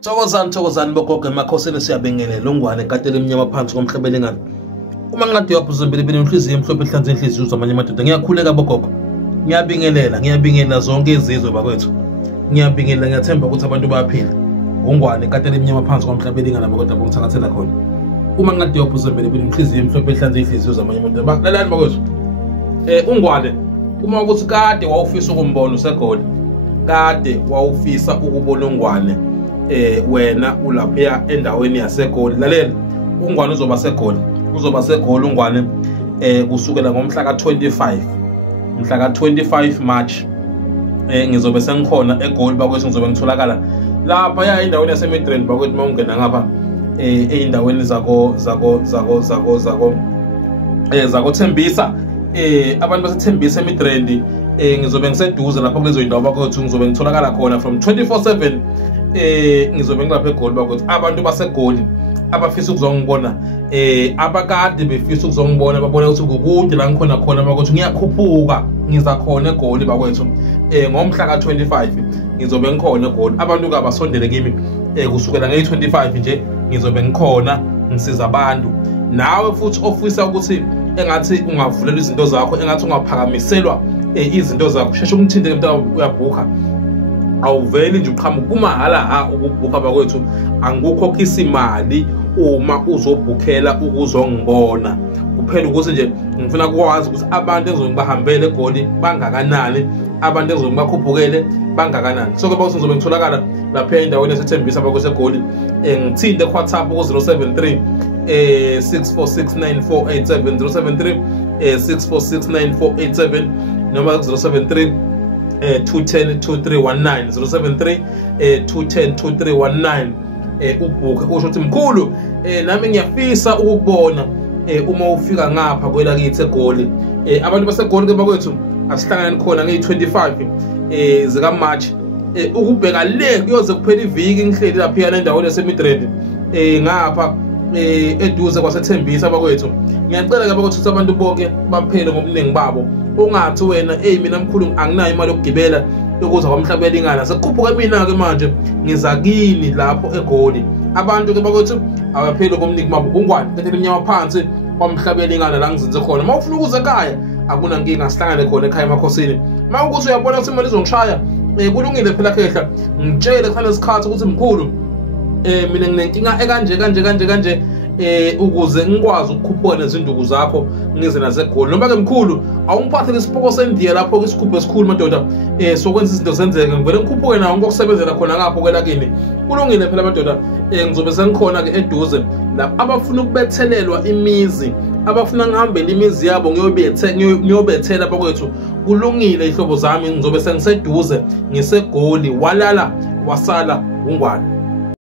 Thokozani bogogo emakhosini siyabingelela ungwane ekatela emnyama phansi komhlebelengane. Uma ngathi uyaphuza imbilibili inhliziyo emhlophe ehlanze inhliziyo zamanye amadoda. Ngiyakhuleka bogogo. Ngiyabingelela zonke izizwe bakwethu. Ngiyabingelela ngiyathemba ukuthi abantu bayaphila. Ungwane ekatela emnyama phansi komhlebelengane bogogo bongithangathela khona. Uma ngathi uyaphuza imbilibili inhliziyo emhlophe ehlanze inhliziyo zamanye amadoda. Balalani bakwethu. Ungwane uma ukuthi kade wawufisa ukumbona useGoli. Kade wawufisa ukubona ungwane. Wena ulapha endaweni yaseGoli. Lalela, ungwane uzoba seGoli ungwane kusukela ngomhla ka25 March ngizobe sengikhona eGoli bakwethu. Ngizobe ngitholakala lapha endaweni yaseMidrand bakwethu. Mawungena ngapha eindaweni zako Thembisa, abantu baseThembisa eMidrand. Ngizobe ngiseduze lapho kulezo indawo bakwethu. Ngizobe ngitholakala khona from 24/7. Ngizobe ngilapha eGoli bakwethu. Abantu baseGoli abafisa ukuzongibona, abakade befisa ukuzongibona, babona ukuthi ngokude la ngikhona khona bakwethu. Ngiyakhuphuka ngiza khona eGoli bakwethu. Ngomhla ka25 ngizobe ngikhona eGoli. Abantu ke basondele kimi kusukela nge25 nje ngizobe ngikhona ngisiza abantu. Nawe futhi ofisa ukuthi engathi ungavulela izinto zakho, engathi ungaphakamiselwa izinto zakho, sheshe umthinte mntana uyabhuka. Awuveli nje uqhamuka kumahala ukubhuka bakwethu. Angikukhokhisa imali uma uzobhukhela ukuzongibona. Kuphela ukuthi nje ngifuna ukwazi ukuthi abantu engizobahambela eGoli bangakanani, abantu engizobakhuphukele bangakanani. So ke bakwethu ngizobe ngitholakala lapha endaweni yaseThembisa bakwethu eGoli. Ngithinte kuWhatsApp ku 073 6469487 073 6469487 noma 073 210 2319 073 210 2319. Ubhuke usho ukuthi mkhulu, nami ngiyafisa ukukubona uma ufika ngapha kwelakithi eGoli. Abantu baseGoli ke bakwethu asihlangane khona nge25 zika March ukubheka le kuyoze kuphela iviki ngihleli lapha endaweni yaseMidrand ngapha eduze kwaseThembisa bakwethu. Ngiyacela ke bakwethu ukuthi abantu bonke baphele ngobuningi babo. Ungathi wena mina mkhulu anginayo imali yokugibela yokuza kwaMhlabelingana, sekukhuphuka mina ke manje ngiza kini lapho eGoli. Abantu ke bakwethu abaphele ngobuningi babo. Ungwane ekatela emnyama phansi kwaMhlabelingana la ngizinze khona. Mawufuna ukuza ekhaya akuna nkinga, sihlangane khona ekhaya emakhosini. Mawukuthi uyabona ukuthi imali izongishaya, kulungile phela khehla ngitshele khona isikhathi ukuthi mkhulu mina nginenkinga kanje ukuze ngikwazi ukukhuphuka nezinduku zakho ngize naseGoli. Noma ke mkhulu awungiphathele isipoko sendiya lapho isikhuphe esikhulu madoda sokwenza izinto zenzeke. Ngivele ngikhuphuke nawo ngokusebenzela khona ngapho kwelakini. Kulungile phela madoda. Ngizobe sengikhona ke eduze la abafuna ukubethelelwa imizi, abafuna ngihambele imizi yabo ngiyobethela bakwethu. Kulungile ihlobo zami, ngizobe sengiseduze ngiseGoli. Walala wasala ungwane.